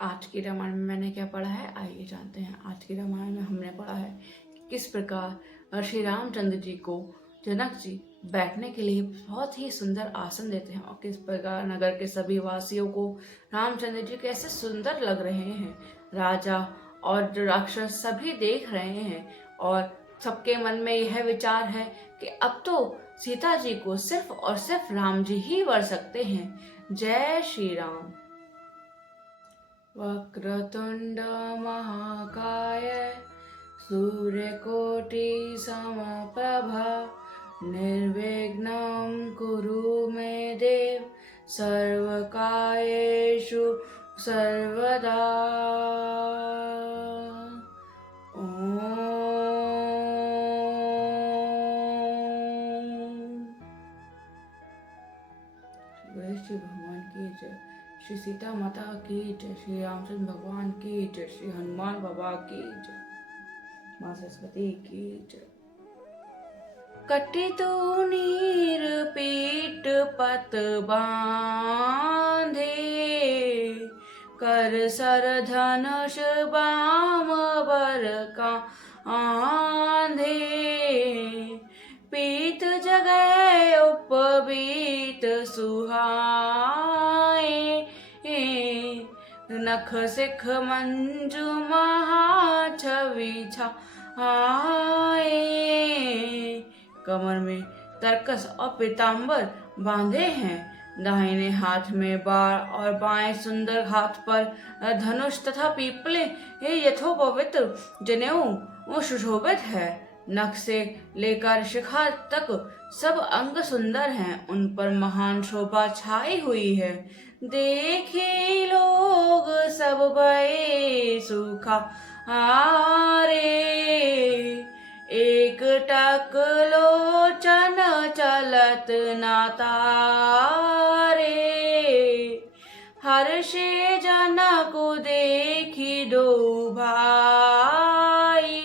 आज की रामायण में मैंने क्या पढ़ा है, आइए जानते हैं। आज की रामायण में हमने पढ़ा है कि किस प्रकार श्री रामचंद्र जी को जनक जी बैठने के लिए बहुत ही सुंदर आसन देते हैं और किस प्रकार नगर के सभी वासियों को रामचंद्र जी कैसे सुंदर लग रहे हैं। राजा और जो राक्षस सभी देख रहे हैं और सबके मन में यह विचार है कि अब तो सीता जी को सिर्फ और सिर्फ राम जी ही वर सकते हैं। जय श्री राम। वक्रतुंड महाकाय सूर्यकोटि समप्रभा निर्विघ्नं कुरु मे देव सर्वकार्येषु सर्वदा। श्री भगवान की जय, श्री सीता माता की जय, श्री रामचंद्र भगवान की जय, श्री हनुमान बाबा की जय, माँ सरस्वती की जय। कटितु नीर पीठ पत बांधे कर सर धनुष बाम बर का आंधे पीत जगै उपबीत सुहाए नख सिख मंजू महा छवि छाए। कमर में तरकस और पीताम्बर बांधे हैं, दाहिने हाथ में बाण और बाएं सुंदर हाथ पर धनुष तथा पीपले यथोपवित्र जनेऊ सुशोभित है। नख से लेकर शिखा तक सब अंग सुंदर हैं, उन पर महान शोभा छाई हुई है। देखे लोग सब भये सुखा हारे एक टक लोचन चलत ना तारे हर्षे जनक देखी दो भाई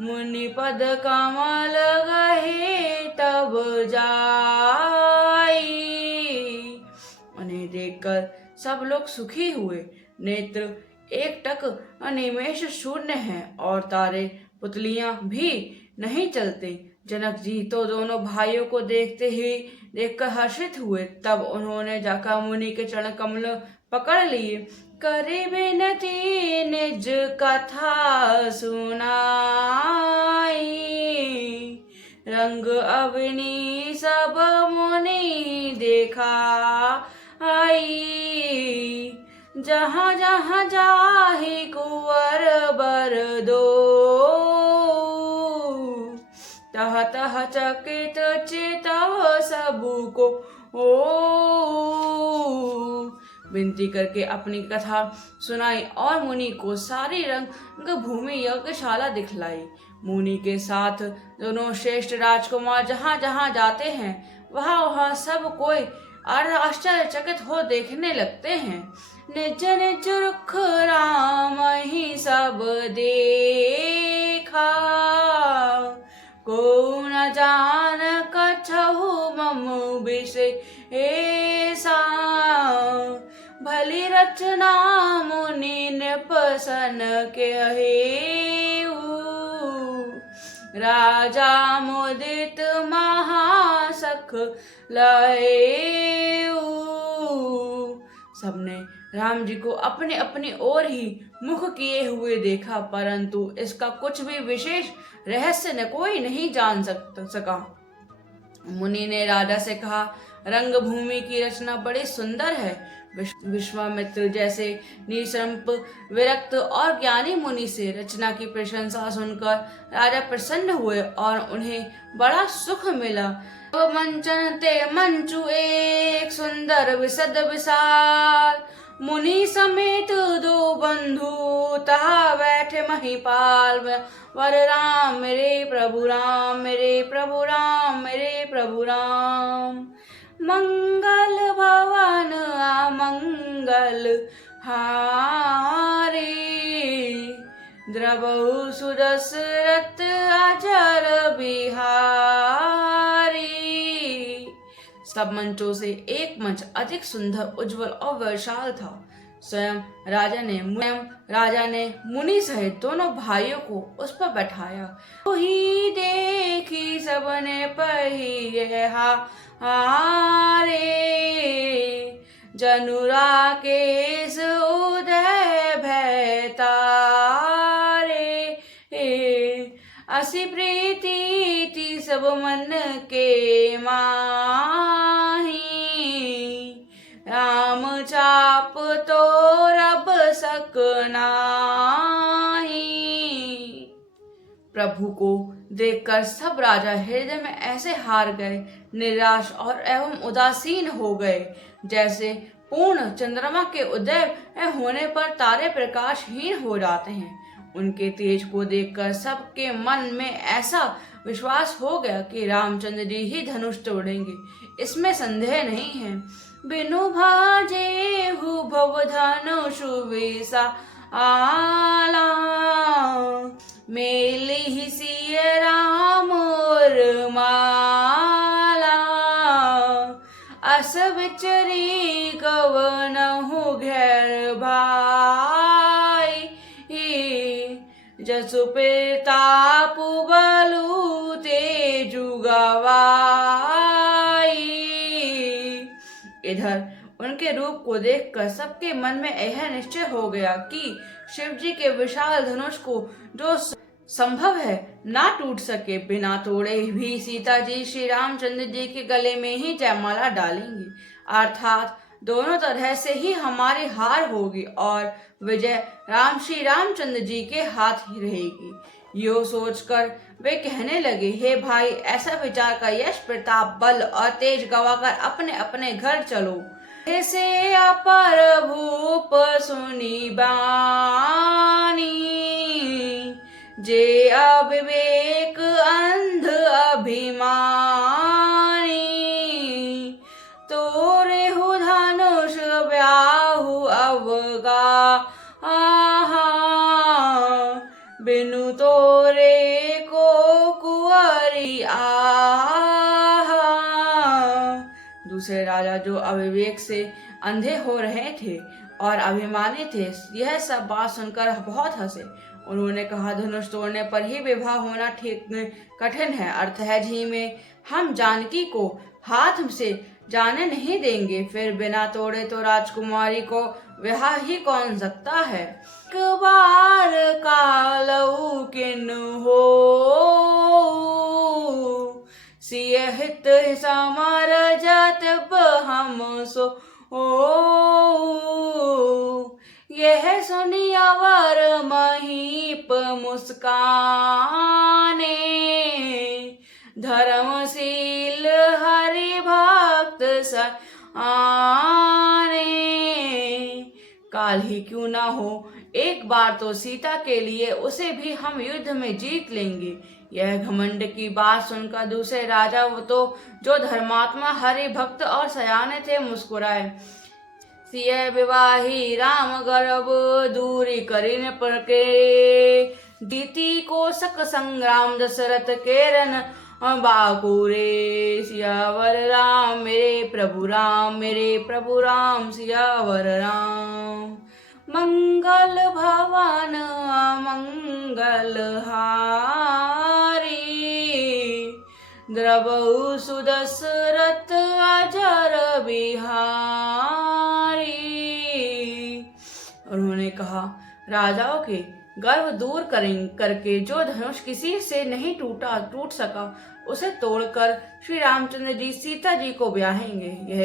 मुनि पद कमल गहे तब जाई। उन्हें देखकर सब लोग सुखी हुए। नेत्र एक टक अनिमेष शून्य है और तारे पुतलियां भी नहीं चलते। जनक जी तो दोनों भाइयों को देखकर हर्षित हुए। तब उन्होंने जाकर मुनि के चरण कमल पकड़ लिए। करे विनती निज कथा सुनाई रंग अवनी सब मुनि देखा आई जहाँ जहाँ जाहि कुंवर बर दो तह तह चकित चितव सबु को विनती करके अपनी कथा सुनाई और मुनि को सारी रंग भूमि यज्ञशाला दिखलाई। मुनि के साथ दोनों श्रेष्ठ राजकुमार जहाँ जहाँ जाते हैं वहाँ वहाँ सब कोई आश्चर्यचकित हो देखने लगते हैं। निज निज रुख राम ही सब देखा को न जान कछहु ममु विषय ऐसा भली रचना मुनि नृपसन के राजा मुदित महासख लहेऊ। सबने राम जी को अपने अपनी ओर ही मुख किए हुए देखा, परंतु इसका कुछ भी विशेष रहस्य न कोई नहीं जान सका। मुनि ने राजा से कहा, रंग भूमि की रचना बड़ी सुंदर है। विश्वामित्र जैसे निसंप विरक्त और ज्ञानी मुनि से रचना की प्रशंसा सुनकर राजा प्रसन्न हुए और उन्हें बड़ा सुख मिला। मंचन ते मंचु एक सुंदर विशद विशाल मुनि समेत दो बंधु तहा बैठे महिपाल वर राम मेरे प्रभु राम मेरे प्रभु राम मेरे प्रभु राम मंगल भवन अमंगल हारे द्रवहु सुदशरथ अजर बिहारी। सब मंचों से एक मंच अधिक सुंदर उज्जवल और विशाल था। स्वयं राजा ने मुनि सहित दोनों भाइयों को उस पर बैठाया। तो ही देखी सबने पहिए हारे, जनुरा केस उदय भय तारे। असी प्रीति सब मन के माही, राम चाप तो रब सक नाही। प्रभु को देखकर सब राजा हृदय में ऐसे हार गए, निराश और एवं उदासीन हो गए, जैसे पूर्ण चंद्रमा के उदय होने पर तारे प्रकाशहीन हो जाते हैं। उनके तेज को देखकर सबके मन में ऐसा विश्वास हो गया कि रामचंद्र जी ही धनुष तोड़ेंगे, इसमें संदेह नहीं है। बिनु भाजे हु भव धनुषु विसा आला, मेली ही सिय राम और माला। अस विचरी गवनहु घेर भाई, जसु प्रताप बलु तेजु गवाई। इधर उनके रूप को देखकर सबके मन में यह निश्चय हो गया कि शिव जी के विशाल धनुष को जो संभव है ना टूट सके, बिना तोड़े भी सीता जी श्री रामचंद्र जी के गले में ही जयमाला डालेंगी, अर्थात दोनों तरह से ही हमारी हार होगी और विजय श्री रामचंद्र जी के हाथ ही रहेगी। यो सोचकर वे कहने लगे, हे भाई, ऐसा विचार कर यश प्रताप बल और तेज गवाकर अपने अपने घर चलो। ऐसे अपर भूप सुनी बानी, जे अविवेक अंध अभिमानी। तोरे हु धनुष ब्याहु अवगा आहा, बिनु तोरे को कुंवरी आहा। दूसरे राजा जो अविवेक से अंधे हो रहे थे और अभिमानी थे, यह सब बात सुनकर बहुत हंसे। उन्होंने कहा, धनुष तोड़ने पर ही विवाह होना ठीक कठिन है, अर्थ है जी में हम जानकी को हाथ से जाने नहीं देंगे, फिर बिना तोड़े तो राजकुमारी को विवाह ही कौन सकता है। एक बार कालऊ किन हो, सिय हित समर जतब हम सो यह सुनी अवर महीप मुस्काने, धर्मशील हरि भक्त आने। काल ही क्यों ना हो, एक बार तो सीता के लिए उसे भी हम युद्ध में जीत लेंगे। यह घमंड की बात सुनकर दूसरे राजा वो तो जो धर्मात्मा हरि भक्त और सयाने थे मुस्कुराए। सिय विवाही राम गर्भ दूरी करिन पर के, दीति को सक संग्राम दशरथ केरन बाकुरे। सियावर राम मेरे प्रभु राम सियावर राम। मंगल भवन मंगल हारी, द्रवहु सुदशरथ अजर बिहारी। उन्होंने कहा, राजाओं के गर्व दूर करके जो धनुष किसी से नहीं टूट सका, उसे तोड़कर श्री रामचंद्र जी सीता जी को ब्याहेंगे। यह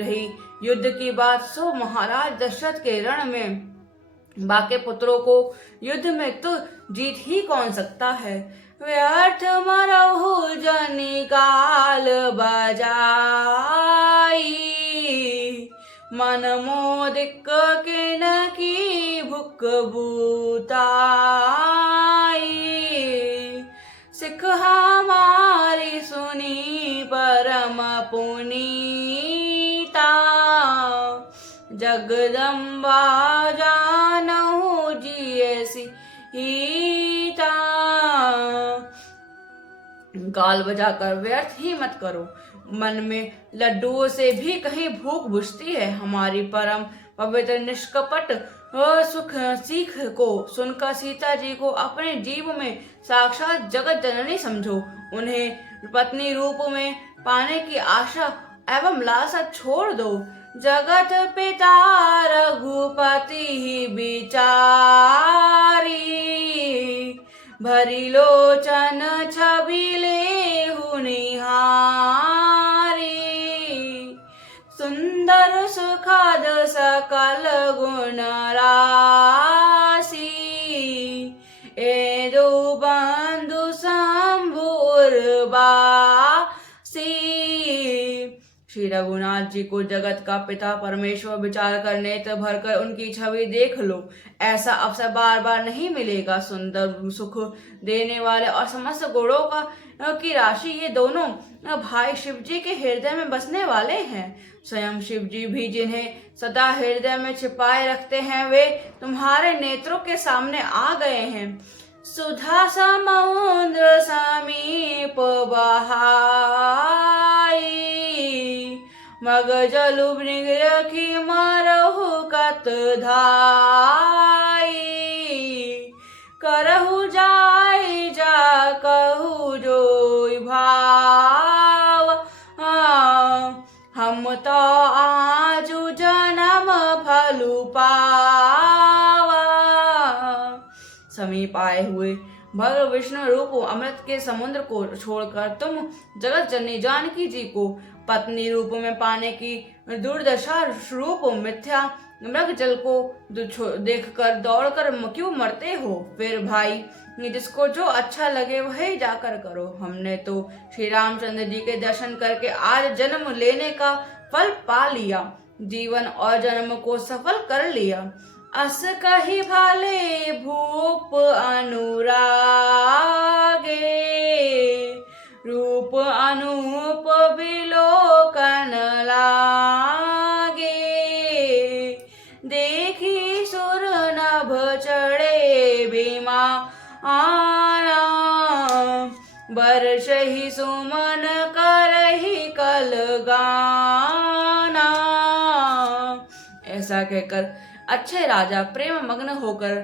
रही युद्ध की बात, सो महाराज दशरथ के रण में बाके पुत्रों को युद्ध में तो जीत ही कौन सकता है। व्यर्थ मरहु जनि काल बजाई, मन मोदिक किन की भुक भूताई। सिख हमारी सुनी परम पुनीता, जगदम्बा जानहु जियसि हीता। गाल बजाकर व्यर्थ ही मत करो, मन में लड्डुओं से भी कहीं भूख बुझती है। हमारी परम पवित्र निष्कपट सुख सीख को सुनकर सीता जी को अपने जीव में साक्षात जगत जननी समझो। उन्हें पत्नी रूप में पाने की आशा एवं लालसा छोड़ दो। जगत पिता रघुपति बिचारी, भरी लोचन छवि लेहु निहारी। सुंदर सुखद सकल गुण राशि, ए दो बंधु शंभु उर्वासी। श्री रघुनाथ जी को जगत का पिता परमेश्वर विचार कर नेत्र भरकर उनकी छवि देख लो। ऐसा अवसर बार बार नहीं मिलेगा। सुंदर सुख देने वाले और समस्त गुणों की राशि ये दोनों भाई शिव जी के हृदय में बसने वाले हैं। स्वयं शिव जी भी जिन्हें सदा हृदय में छिपाए रखते हैं, वे तुम्हारे नेत्रों के सामने आ गए हैं। सुधा समुद्र समीप बहाई, मग जलु मृग रखी मरहु कत धाई। करहु जाय जा कहु जोई भाव, हम तो आजु जन्म फलु पावा। समीप आए हुए भग विष्णु रूप अमृत के समुद्र को छोड़कर तुम जगत जननी जानकी जी को पत्नी रूप में पाने की दुर्दशा रूप मिथ्या मृग जल को देखकर दौड़कर क्यों मरते हो? फिर भाई, जिसको जो अच्छा लगे वही जाकर करो। हमने तो श्री रामचंद्र जी के दर्शन करके आज जन्म लेने का फल पा लिया, जीवन और जन्म को सफल कर लिया। अस कही भाले भूप अनुरागे, रूप अनूप बिलोकन लागे। देखी सुर नभ चढ़े बिमा आना, बरसहि सुमन करहि कल गाना। ऐसा कहकर अच्छे राजा प्रेम मग्न होकर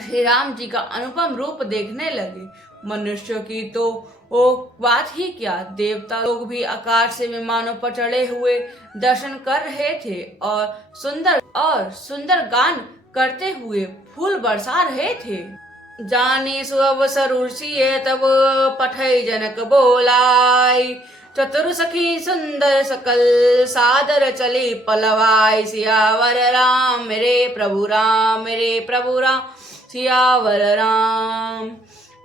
श्री राम जी का अनुपम रूप देखने लगे। मनुष्य की तो वो बात ही क्या, देवता लोग भी आकाश से विमानों पर चढ़े हुए दर्शन कर रहे थे और सुंदर गान करते हुए फूल बरसा रहे थे। जानी सुअवसर उर्षिये तब पठै जनक बोलाई, चतुर सखी सुंदर सकल सादर चली पलवाई। सियावर राम मेरे प्रभु राम, मेरे प्रभु राम सियावर राम।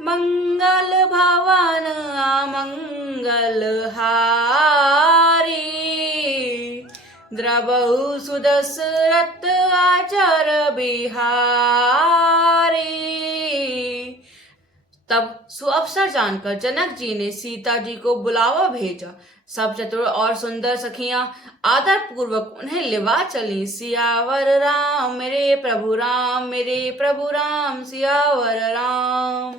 मंगल भवन अमंगल हारी, द्रवहु सुदशरथ आचर बिहारी। तब सुअवसर जानकर जनक जी ने सीता जी को बुलावा भेजा। सब चतुर और सुंदर सखियां आदर पूर्वक उन्हें लिवा चली। सियावर राम मेरे प्रभु राम, मेरे प्रभु राम सियावर राम।